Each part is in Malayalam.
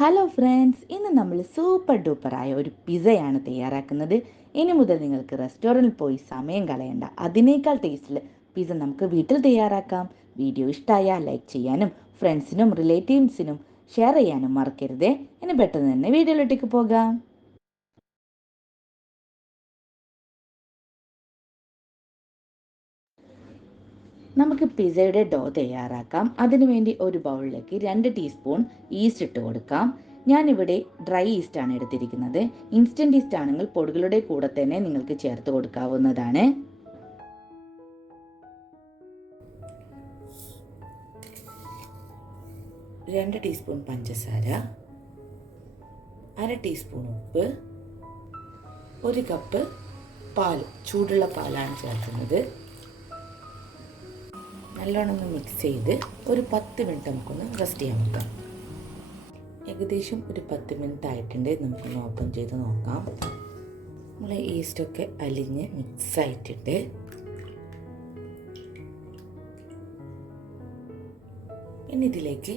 ഹലോ ഫ്രണ്ട്സ്, ഇന്ന് നമ്മൾ സൂപ്പർ ഡൂപ്പറായ ഒരു പിസയാണ് തയ്യാറാക്കുന്നത്. ഇനി മുതൽ നിങ്ങൾക്ക് റെസ്റ്റോറൻറ്റിൽ പോയി സമയം കളയണ്ട. അതിനേക്കാൾ ടേസ്റ്റിൽ പിസ നമുക്ക് വീട്ടിൽ തയ്യാറാക്കാം. വീഡിയോ ഇഷ്ടമായാൽ ലൈക്ക് ചെയ്യാനും ഫ്രണ്ട്സിനും റിലേറ്റീവ്സിനും ഷെയർ ചെയ്യാനും മറക്കരുതേ. ഇനി പെട്ടെന്ന് തന്നെ വീഡിയോയിലോട്ടേക്ക് പോകാം. നമുക്ക് പിസയുടെ ഡോ തയ്യാറാക്കാം. അതിനുവേണ്ടി ഒരു ബൗളിലേക്ക് 2 ടീസ്പൂൺ ഈസ്റ്റ് ഇട്ട് കൊടുക്കാം. ഞാനിവിടെ ഡ്രൈ ഈസ്റ്റ് ആണ് എടുത്തിരിക്കുന്നത്. ഇൻസ്റ്റൻറ്റ് ഈസ്റ്റ് ആണെങ്കിൽ പൊടികളുടെ കൂടെ തന്നെ നിങ്ങൾക്ക് ചേർത്ത് കൊടുക്കാവുന്നതാണ്. രണ്ട് ടീസ്പൂൺ പഞ്ചസാര, 1/2 ടീസ്പൂൺ ഉപ്പ്, 1 കപ്പ് പാൽ, ചൂടുള്ള പാലാണ് ചേർക്കുന്നത്. നല്ലോണം മിക്സ് ചെയ്ത് ഒരു 10 മിനിറ്റ് നമുക്കൊന്ന് റെസ്റ്റ് ചെയ്യാൻ വെക്കാം. ഏകദേശം ഒരു 10 മിനിറ്റ് ആയിട്ടുണ്ട്. നമുക്കൊന്ന് ഓപ്പൺ ചെയ്ത് നോക്കാം. നമ്മളെ ഈസ്റ്റൊക്കെ അലിഞ്ഞ് മിക്സ് ആയിട്ടുണ്ട്. ഇനി ഇതിലേക്ക്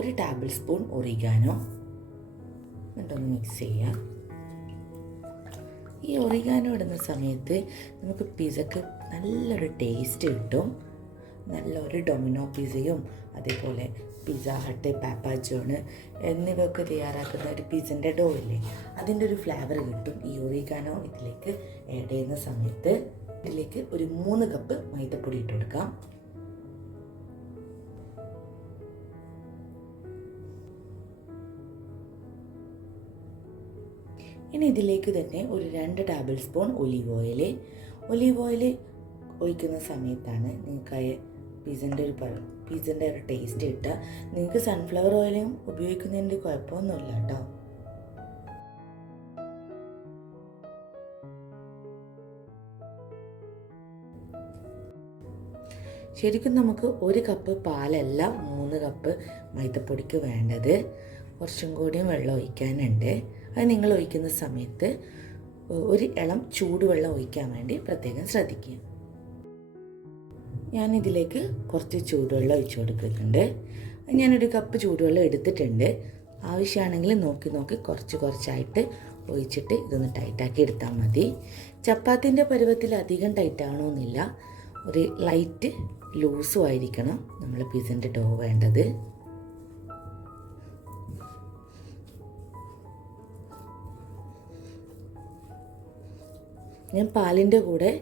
1 ടേബിൾ സ്പൂൺ ഒറിഗാനോ എന്നിട്ടൊന്ന് മിക്സ് ചെയ്യാം. ഈ ഒറിഗാനോ ഇടുന്ന സമയത്ത് നമുക്ക് പിസക്ക് നല്ലൊരു ടേസ്റ്റ് കിട്ടും. നല്ലൊരു ഡൊമിനോ പിസയും അതേപോലെ പിസ്സ ഹട്ട്, പാപ്പ ജോൺ എന്നിവയൊക്കെ തയ്യാറാക്കുന്ന ഒരു പിസൻ്റെ ഡോ ഇല്ലേ, അതിൻ്റെ ഒരു ഫ്ലേവർ കിട്ടും ഈ ഒറിഗാനോ ഇതിലേക്ക് ആഡ് ചെയ്യുന്ന സമയത്ത്. ഇതിലേക്ക് ഒരു 3 കപ്പ് മൈദപ്പൊടി ഇട്ട് കൊടുക്കാം. ഇനി ഇതിലേക്ക് തന്നെ ഒരു 2 ടേബിൾ സ്പൂൺ ഒലീവ് ഓയിൽ ഒഴിക്കുന്ന സമയത്താണ് നിങ്ങൾക്ക് പിസൻ്റെ ഒരു ടേസ്റ്റ് കിട്ടുക. നിങ്ങൾക്ക് സൺഫ്ലവർ ഓയിലും ഉപയോഗിക്കുന്നതിൻ്റെ കുഴപ്പമൊന്നുമില്ല കേട്ടോ. ശരിക്കും നമുക്ക് 1 കപ്പ് പാലല്ല 3 കപ്പ് മൈദപ്പൊടിക്ക് വേണ്ടത്. കുറച്ചും കൂടിയും വെള്ളം ഒഴിക്കാനുണ്ട്. അത് നിങ്ങൾ ഒഴിക്കുന്ന സമയത്ത് ഒരു ഇളം ചൂടുവെള്ളം ഒഴിക്കാൻ വേണ്ടി പ്രത്യേകം ശ്രദ്ധിക്കുക. ഞാനിതിലേക്ക് കുറച്ച് ചൂടുവെള്ളം ഒഴിച്ചു കൊടുക്കുന്നുണ്ട്. ഞാനൊരു കപ്പ് ചൂടുവെള്ളം എടുത്തിട്ടുണ്ട്. ആവശ്യമാണെങ്കിൽ നോക്കി കുറച്ചായിട്ട് ഒഴിച്ചിട്ട് ഇതൊന്ന് ടൈറ്റാക്കി എടുത്താൽ മതി. ചപ്പാത്തിൻ്റെ പരുവത്തിൽ അധികം ടൈറ്റ് ആവണമെന്നില്ല. ഒരു ലൈറ്റ് ലൂസും ആയിരിക്കണം നമ്മൾ പിസൻ്റെ ഡോ വേണ്ടത്. ഞാൻ പാലിൻ്റെ കൂടെ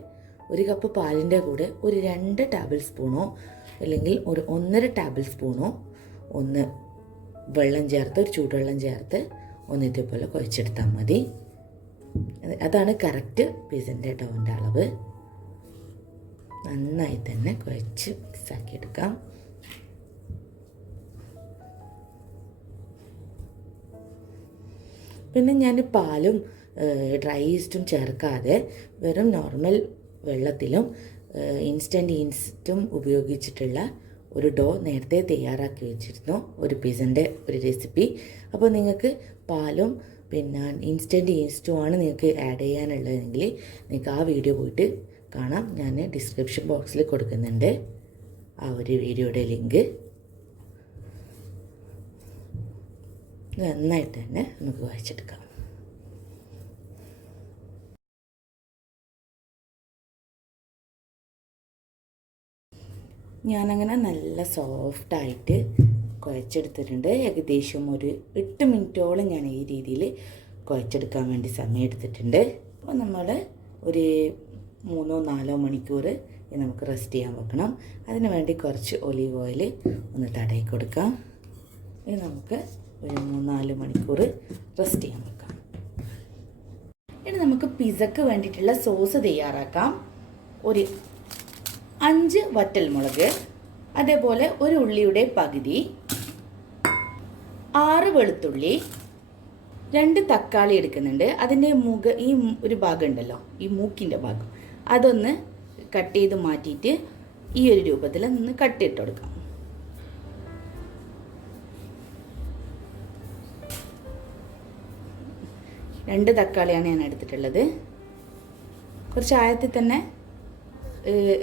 1 കപ്പ് പാലിൻ്റെ കൂടെ ഒരു 2 ടേബിൾ സ്പൂണോ അല്ലെങ്കിൽ ഒരു 1.5 ടേബിൾ സ്പൂണോ ഒന്ന് വെള്ളം ചേർത്ത്, ഒരു ചൂടുവെള്ളം ചേർത്ത് ഒന്ന് ഇതേപോലെ കുഴച്ചെടുത്താൽ മതി. അതാണ് കറക്റ്റ് പിസൻ്റെ ഡോൻ്റെ അളവ്. നന്നായി തന്നെ കുഴച്ച് മിക്സാക്കി എടുക്കാം. പിന്നെ ഞാൻ പാലും ഡ്രൈ ഈസ്റ്റും ചേർക്കാതെ വെറും നോർമൽ വെള്ളത്തിലും ഇൻസ്റ്റൻറ്റ് ഈസ്റ്റും ഉപയോഗിച്ചിട്ടുള്ള ഒരു ഡോ നേരത്തെ തയ്യാറാക്കി വെച്ചിരുന്നു, ഒരു പിസൻ്റെ ഒരു റെസിപ്പി. അപ്പോൾ നിങ്ങൾക്ക് പാലും പിന്നെ ഇൻസ്റ്റൻറ്റ് ഈസ്റ്റുമാണ് നിങ്ങൾക്ക് ആഡ് ചെയ്യാനുള്ളതെങ്കിൽ നിങ്ങൾക്ക് ആ വീഡിയോ പോയിട്ട് കാണാം. ഞാൻ ഡിസ്ക്രിപ്ഷൻ ബോക്സിൽ കൊടുക്കുന്നുണ്ട് ആ ഒരു വീഡിയോയുടെ ലിങ്ക്. നന്നായിട്ട് തന്നെ നമുക്ക് വായിച്ചെടുക്കാം. ഞാനങ്ങനെ നല്ല സോഫ്റ്റായിട്ട് കുഴച്ചെടുത്തിട്ടുണ്ട്. ഏകദേശം ഒരു 8 മിനിറ്റോളം ഞാൻ ഈ രീതിയിൽ കുഴച്ചെടുക്കാൻ വേണ്ടി സമയം എടുത്തിട്ടുണ്ട്. അപ്പോൾ നമ്മൾ ഒരു 3-4 മണിക്കൂർ നമുക്ക് റെസ്റ്റ് ചെയ്യാൻ വെക്കണം. അതിന് വേണ്ടി കുറച്ച് ഒലീവ് ഓയിൽ ഒന്ന് തടയി കൊടുക്കാം. ഇനി നമുക്ക് ഒരു 3-4 മണിക്കൂർ റെസ്റ്റ് ചെയ്യാൻ വെക്കാം. ഇനി നമുക്ക് പിസക്ക് വേണ്ടിയിട്ടുള്ള സോസ് തയ്യാറാക്കാം. ഒരു 5 വറ്റൽമുളക്, അതേപോലെ ഒരു ഉള്ളിയുടെ പകുതി, 6 വെളുത്തുള്ളി, 2 തക്കാളി എടുക്കുന്നുണ്ട്. അതിൻ്റെ ഈ ഒരു ഭാഗം ഉണ്ടല്ലോ, ഈ മൂക്കിൻ്റെ ഭാഗം, അതൊന്ന് കട്ട് ചെയ്ത് മാറ്റിയിട്ട് ഈ ഒരു രൂപത്തിൽ ഒന്ന് കട്ട് ഇട്ട് കൊടുക്കാം. രണ്ട് തക്കാളിയാണ് ഞാൻ എടുത്തിട്ടുള്ളത്. കുറച്ച് ആഴത്തിൽ തന്നെ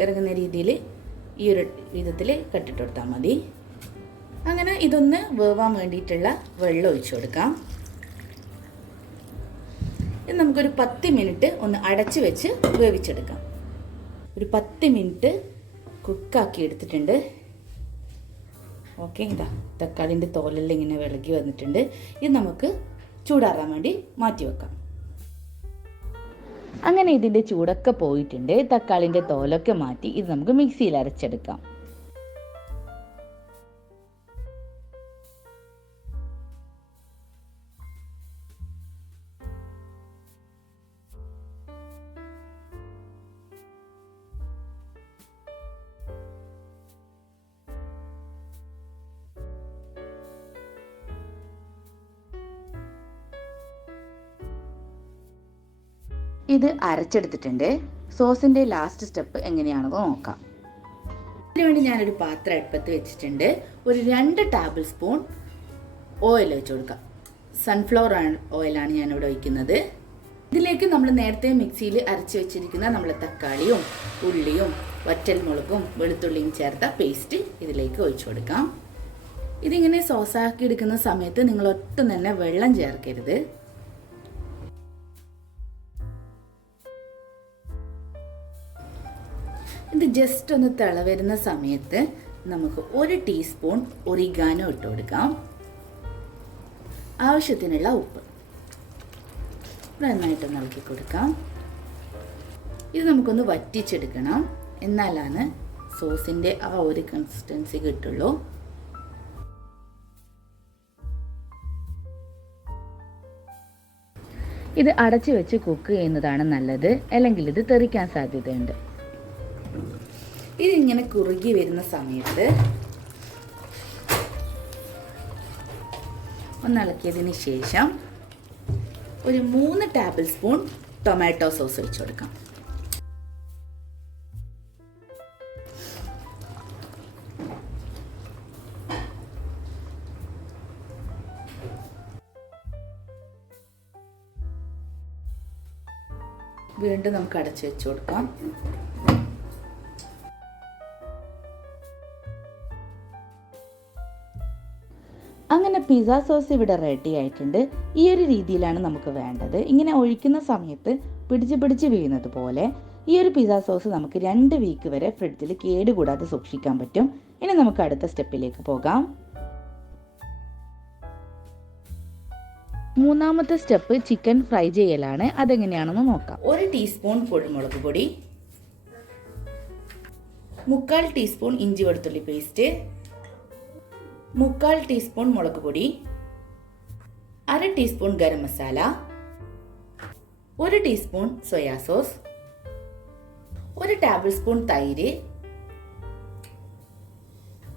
ഇറങ്ങുന്ന രീതിയിൽ ഈ ഒരു വിധത്തിൽ കട്ടിട്ട് കൊടുത്താൽ മതി. അങ്ങനെ ഇതൊന്ന് വേവാൻ വേണ്ടിയിട്ടുള്ള വെള്ളം ഒഴിച്ചു കൊടുക്കാം. ഇത് നമുക്കൊരു 10 മിനിറ്റ് ഒന്ന് അടച്ചു വെച്ച് വേവിച്ചെടുക്കാം. ഒരു 10 മിനിറ്റ് കുക്കാക്കി എടുത്തിട്ടുണ്ട്. ഓക്കെ, ഇതാ തക്കാളിൻ്റെ തോലെല്ലാം ഇങ്ങനെ വിളകി വന്നിട്ടുണ്ട്. ഇത് നമുക്ക് ചൂടാറാൻ വേണ്ടി മാറ്റി വെക്കാം. അങ്ങനെ ഇതിൻ്റെ ചൂടൊക്കെ പോയിട്ടുണ്ട്. തക്കാളിൻ്റെ തോലൊക്കെ മാറ്റി ഇത് നമുക്ക് മിക്സിയിൽ അരച്ചെടുക്കാം. ഇത് അരച്ചെടുത്തിട്ടുണ്ട്. സോസിൻ്റെ ലാസ്റ്റ് സ്റ്റെപ്പ് എങ്ങനെയാണെന്ന് നോക്കാം. അതിനുവേണ്ടി ഞാനൊരു പാത്രം അടുപ്പത്ത് വെച്ചിട്ടുണ്ട്. ഒരു 2 ടേബിൾ സ്പൂൺ ഓയിൽ ഒഴിച്ചു കൊടുക്കാം. സൺഫ്ലവർ ഓയിലാണ് ഞാനിവിടെ ഒഴിക്കുന്നത്. ഇതിലേക്ക് നമ്മൾ നേരത്തെ മിക്സിയിൽ അരച്ച് വെച്ചിരിക്കുന്ന നമ്മളെ തക്കാളിയും ഉള്ളിയും വറ്റൽമുളകും വെളുത്തുള്ളിയും ചേർത്ത പേസ്റ്റ് ഇതിലേക്ക് ഒഴിച്ചു കൊടുക്കാം. ഇതിങ്ങനെ സോസാക്കി എടുക്കുന്ന സമയത്ത് നിങ്ങൾ ഒട്ടും തന്നെ വെള്ളം ചേർക്കരുത്. ഇത് ജസ്റ്റ് ഒന്ന് തിള സമയത്ത് നമുക്ക് 1 ടീസ്പൂൺ ഒറിഗാനോ ഇട്ട് കൊടുക്കാം. ആവശ്യത്തിനുള്ള ഉപ്പ് നന്നായിട്ട് ഇളക്കി കൊടുക്കാം. ഇത് നമുക്കൊന്ന് വറ്റിച്ചെടുക്കണം. എന്നാലാണ് സോസിൻ്റെ ആ ഒരു കൺസിസ്റ്റൻസി കിട്ടുള്ളൂ. ഇത് അടച്ചു വെച്ച് കുക്ക് ചെയ്യുന്നതാണ് നല്ലത്, അല്ലെങ്കിൽ ഇത് തെറിക്കാൻ സാധ്യതയുണ്ട്. ഇതിങ്ങനെ കുറുകി വരുന്ന സമയത്ത് ഒന്നിളക്കിയതിന് ശേഷം ഒരു 3 ടേബിൾ സ്പൂൺ ടൊമാറ്റോ സോസ് ഒഴിച്ചു കൊടുക്കാം. വീണ്ടും നമുക്ക് അടച്ചു വെച്ച് കൊടുക്കാം. അങ്ങനെ പിസ്സ സോസ് ഇവിടെ റെഡി ആയിട്ടുണ്ട്. ഈ ഒരു രീതിയിലാണ് നമുക്ക് വേണ്ടത്. ഇങ്ങനെ ഒഴിക്കുന്ന സമയത്ത് പിടിച്ച് വീഴുന്നത് പോലെ. ഈ ഒരു പിസ്സ സോസ് നമുക്ക് 2 വീക്ക് വരെ ഫ്രിഡ്ജിൽ കേടുകൂടാതെ സൂക്ഷിക്കാൻ പറ്റും. ഇനി നമുക്ക് അടുത്ത സ്റ്റെപ്പിലേക്ക് പോകാം. മൂന്നാമത്തെ സ്റ്റെപ്പ് ചിക്കൻ ഫ്രൈ ചെയ്യലാണ്. അതെങ്ങനെയാണെന്ന് നോക്കാം. 1 ടീസ്പൂൺ കുരുമുളക് പൊടി, 1/4 ടീസ്പൂൺ ഇഞ്ചി വെളുത്തുള്ളി പേസ്റ്റ്, 1/4 ടീസ്പൂൺ മുളക് പൊടി, 1/2 teaspoon garam masala, 1 teaspoon soya sauce, 1 table spoon തൈര്,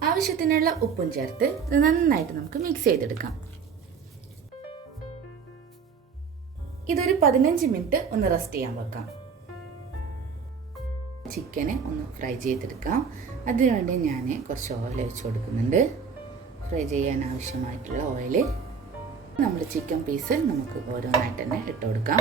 ആവശ്യത്തിനുള്ള ഉപ്പും ചേർത്ത് ഇത് നന്നായിട്ട് നമുക്ക് മിക്സ് ചെയ്തെടുക്കാം. ഇതൊരു 15 മിനിറ്റ് ഒന്ന് റെസ്റ്റ് ചെയ്യാൻ വെക്കാം. ചിക്കന് ഒന്ന് ഫ്രൈ ചെയ്തെടുക്കാം. അതിനുവേണ്ടി ഞാൻ കുറച്ച് ഓയിൽ ഒഴിച്ച് കൊടുക്കുന്നുണ്ട്. ഫ്രൈ ചെയ്യാൻ ആവശ്യമായിട്ടുള്ള ഓയിൽ. നമ്മൾ ചിക്കൻ പീസ് നമുക്ക് ഓരോന്നായിട്ട് തന്നെ ഇട്ട് കൊടുക്കാം.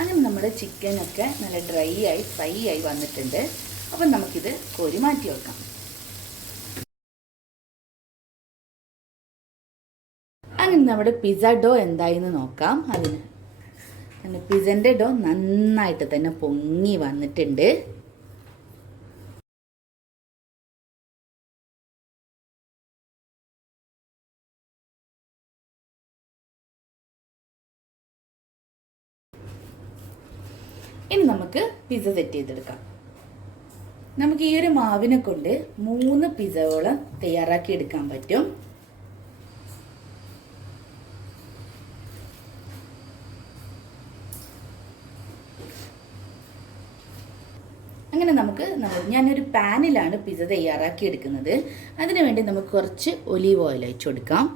അങ്ങനെ നമ്മുടെ ചിക്കനൊക്കെ നല്ല ഡ്രൈ ആയി ഫ്രൈ ആയി വന്നിട്ടുണ്ട്. അപ്പം നമുക്കിത് കോരി മാറ്റി വെക്കാം. അങ്ങനെ നമ്മുടെ പിസ്സ ഡോ എന്തായെന്ന് നോക്കാം. അതിന് പിസ്സൻ്റെ ഡോ നന്നായിട്ട് തന്നെ പൊങ്ങി വന്നിട്ടുണ്ട്. ഇനി നമുക്ക് പിസ്സ സെറ്റ് ചെയ്തെടുക്കാം. നമുക്ക് ഈ ഒരു മാവിനെ കൊണ്ട് 3 പിസ്സകള് തയ്യാറാക്കി എടുക്കാൻ പറ്റും. അങ്ങനെ ഞാനൊരു പാനിലാണ് പിസ്സ തയ്യാറാക്കി എടുക്കുന്നത്. അതിനുവേണ്ടി നമുക്ക് കുറച്ച് ഒലീവ് ഓയിൽ ഒഴിച്ചു കൊടുക്കാം.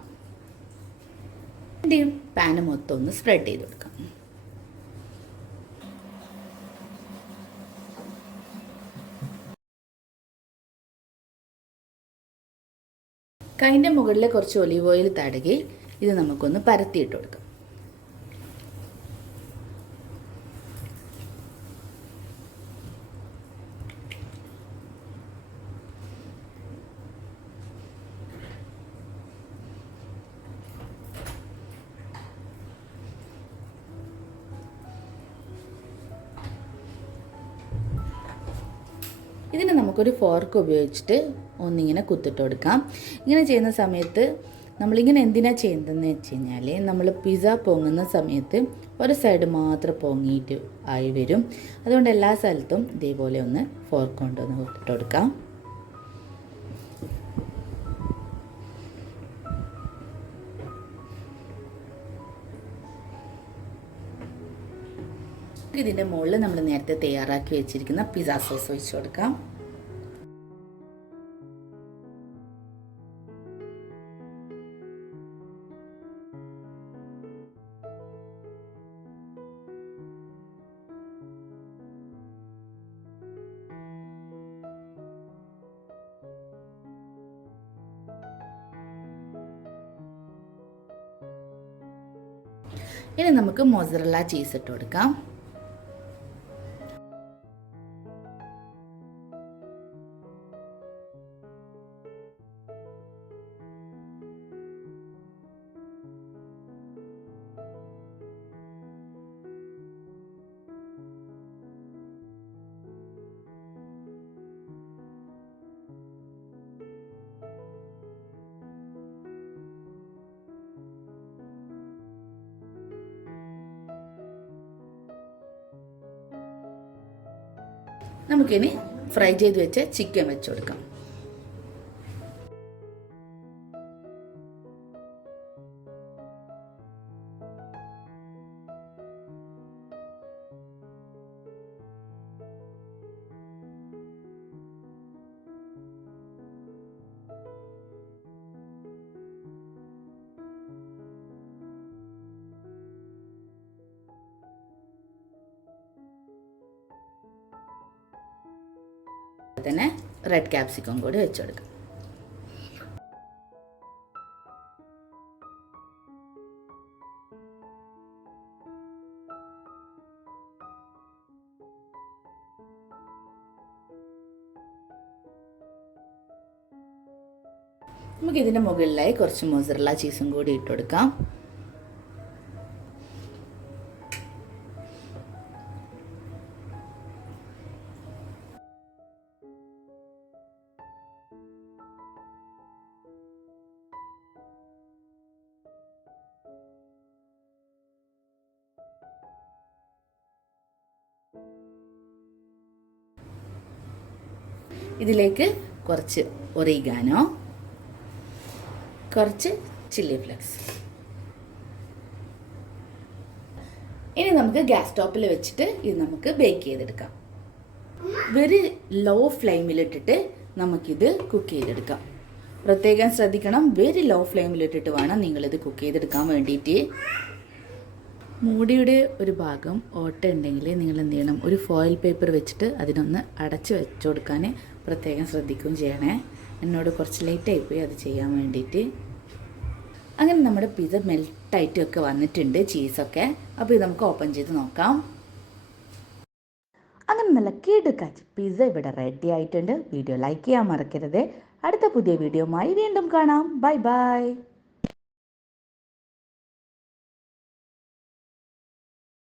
പാന് മൊത്തം ഒന്ന് സ്പ്രെഡ് ചെയ്ത് കൊടുക്കാം. കൈൻ്റെ മുകളിൽ കുറച്ച് ഒലിവ് ഓയിൽ തടകി ഇത് നമുക്കൊന്ന് പരത്തിയിട്ട് കൊടുക്കാം. ഇതിന് നമുക്കൊരു ഫോർക്ക് ഉപയോഗിച്ചിട്ട് ഒന്നിങ്ങനെ കുത്തിട്ട് കൊടുക്കാം. ഇങ്ങനെ ചെയ്യുന്ന സമയത്ത് നമ്മളിങ്ങനെ എന്തിനാണ് ചെയ്യുന്നതെന്ന് വെച്ച് കഴിഞ്ഞാൽ നമ്മൾ പിസ്സ പൊങ്ങുന്ന സമയത്ത് ഒരു സൈഡ് മാത്രം പൊങ്ങിയിട്ട് ആയി വരും. അതുകൊണ്ട് എല്ലാ സ്ഥലത്തും ഇതേപോലെ ഒന്ന് ഫോർക്ക് കൊണ്ടൊന്ന് കുത്തിട്ട് കൊടുക്കാം. ഇതിൻ്റെ മുകളിൽ നമ്മൾ നേരത്തെ തയ്യാറാക്കി വെച്ചിരിക്കുന്ന പിസ്സ സോസ് ഒഴിച്ച് കൊടുക്കാം. ഇനി നമുക്ക് മൊസറല്ല ചീസ് ഇട്ട് കൊടുക്കാം. നമുക്കിനി ഫ്രൈ ചെയ്ത് വെച്ച ചിക്കൻ വെച്ച് കൊടുക്കാം. തന്നെ റെഡ് ക്യാപ്സിക്കം കൂടി വെച്ച് കൊടുക്കാം. നമുക്കിതിൻ്റെ മുകളിലായി കുറച്ച് മൊസറല്ല ചീസും കൂടി ഇട്ട് കൊടുക്കാം. ഇതിലേക്ക് കുറച്ച് ഒറിഗാനോ, കുറച്ച് ചില്ലി ഫ്ലെക്സ്. ഇനി നമുക്ക് ഗ്യാസ് സ്റ്റോപ്പിൽ വെച്ചിട്ട് ഇത് നമുക്ക് ബേക്ക് ചെയ്തെടുക്കാം. വെരി ലോ ഫ്ലെയിമിലിട്ടിട്ട് നമുക്കിത് കുക്ക് ചെയ്തെടുക്കാം. പ്രത്യേകം ശ്രദ്ധിക്കണം, വെരി ലോ ഫ്ലെയിമിലിട്ടിട്ട് വേണം നിങ്ങളിത് കുക്ക് ചെയ്തെടുക്കാൻ വേണ്ടിയിട്ട്. മൂടിയുടെ ഒരു ഭാഗം ഓട്ട ഉണ്ടെങ്കിൽ നിങ്ങൾ എന്ത് ചെയ്യണം, ഒരു ഫോയിൽ പേപ്പർ വെച്ചിട്ട് അതിനൊന്ന് അടച്ച് വെച്ച് കൊടുക്കാൻ പ്രത്യേകം ശ്രദ്ധിക്കുകയും ചെയ്യണേ. എന്നോട് കുറച്ച് ലേറ്റായിപ്പോയി അത് ചെയ്യാൻ വേണ്ടിയിട്ട്. അങ്ങനെ നമ്മുടെ പിസ്സ മെൽട്ടായിട്ടൊക്കെ വന്നിട്ടുണ്ട്, ചീസൊക്കെ. അപ്പോൾ ഇത് നമുക്ക് ഓപ്പൺ ചെയ്ത് നോക്കാം. അങ്ങനെ നല്ല കിടുക്കാച്ചി പിസ്സ ഇവിടെ റെഡി ആയിട്ടുണ്ട്. വീഡിയോ ലൈക്ക് ചെയ്യാൻ മറക്കരുത്. അടുത്ത പുതിയ വീഡിയോയുമായി വീണ്ടും കാണാം. Bye bye.